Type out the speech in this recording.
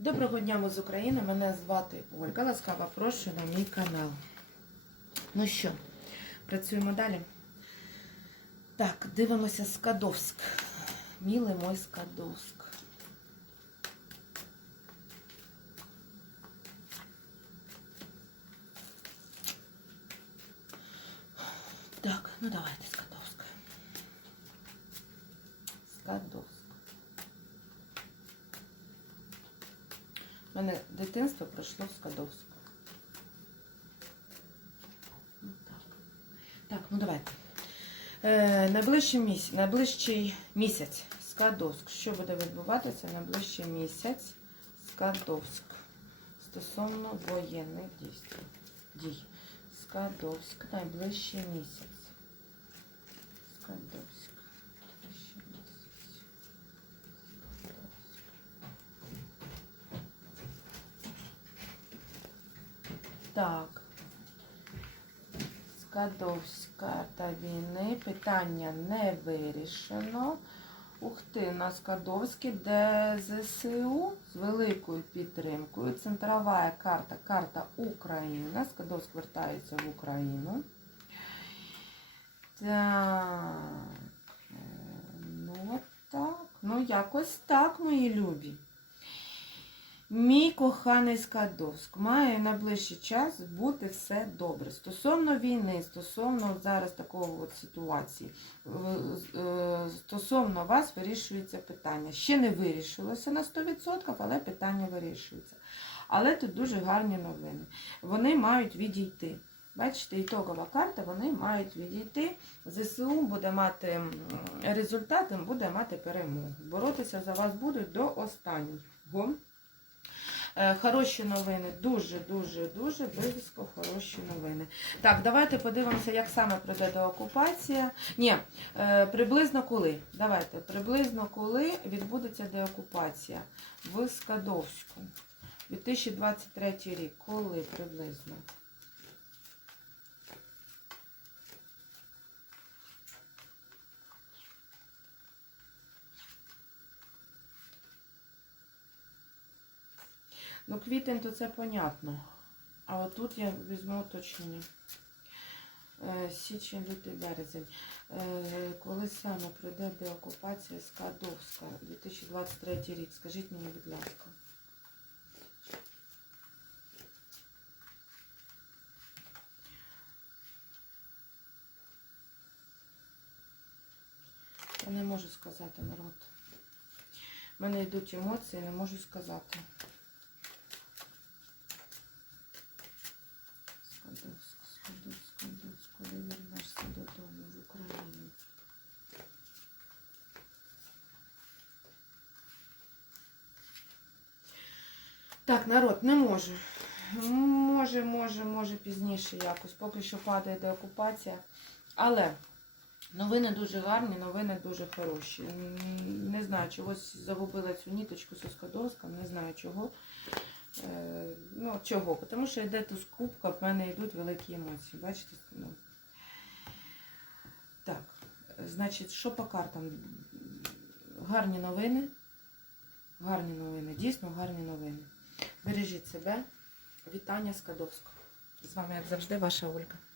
Доброго дня, ми з України. Мене звати Ольга. Ласкаво прошу на мій канал. Ну що, працюємо далі. Так, дивимося Скадовськ. Мілий мой Скадовськ. Так, ну давайте Скадовськ. Скадовськ. У мене дитинство пройшло в Скадовську. Ну, Так, ну давайте. Е, найближчий, місяць, найближчий місяць Скадовськ. Що буде відбуватися найближчий місяць Скадовськ стосовно воєнних дій. дій. Скадовськ, найближчий місяць. Скадовськ. Найближчий місяць. Скадовськ. Так. Скадовська та війни. Питання не вирішено. Ух ти, на Скадовській, де ЗСУ з великою підтримкою. Центрова карта, карта Україна. Скадовськ вертається в Україну. Так. е, Ну, от так. Ну, якось так, мої любі. Мій коханий Скадовськ має найближчий час бути все добре. Стосовно війни, стосовно зараз такого от ситуації, е, е, стосовно вас вирішується питання. Ще не вирішилося на 100%, але питання вирішується. Але тут дуже гарні новини. Вони мають відійти. Бачите, ітогова карта, вони мають відійти. ЗСУ буде мати м, результати, буде мати перемогу. Боротися за вас будуть до останнього. Е, Хороші новини, дуже, дуже, дуже близько хороші новини. Так, давайте подивимося, як саме пройде деокупація. Ні, е, приблизно коли. Давайте, приблизно коли відбудеться деокупація в Скадовську. 2023 рік. Коли приблизно? Ну, квітень то це понятно. А от тут я візьму уточнення. Е, Січень, лютий, березень. Е, Коли саме пройде деокупація Скадовська 2023 рік? Скажіть мені, будь ласка. Я не можу сказати, народ. У мене йдуть емоції, не можу сказати. Скадовськ, Скадовськ, Скадовськ, коли вернешся додому в Україну. Так, народ, не можу. Може, може, може пізніше якось. Поки що падає деокупація. Але новини дуже гарні, новини дуже хороші. Не знаю, чогось загубила цю ніточку Скадовськом, не знаю чого. Е, Ну, чого? Тому що йде тут кубка, в мене йдуть великі емоції. Бачите? Ну. Так, значить, що по картам? Гарні новини. Гарні новини, дійсно гарні новини. Бережіть себе. Вітання з Кадовського. З вами, як завжди, ваша Ольга.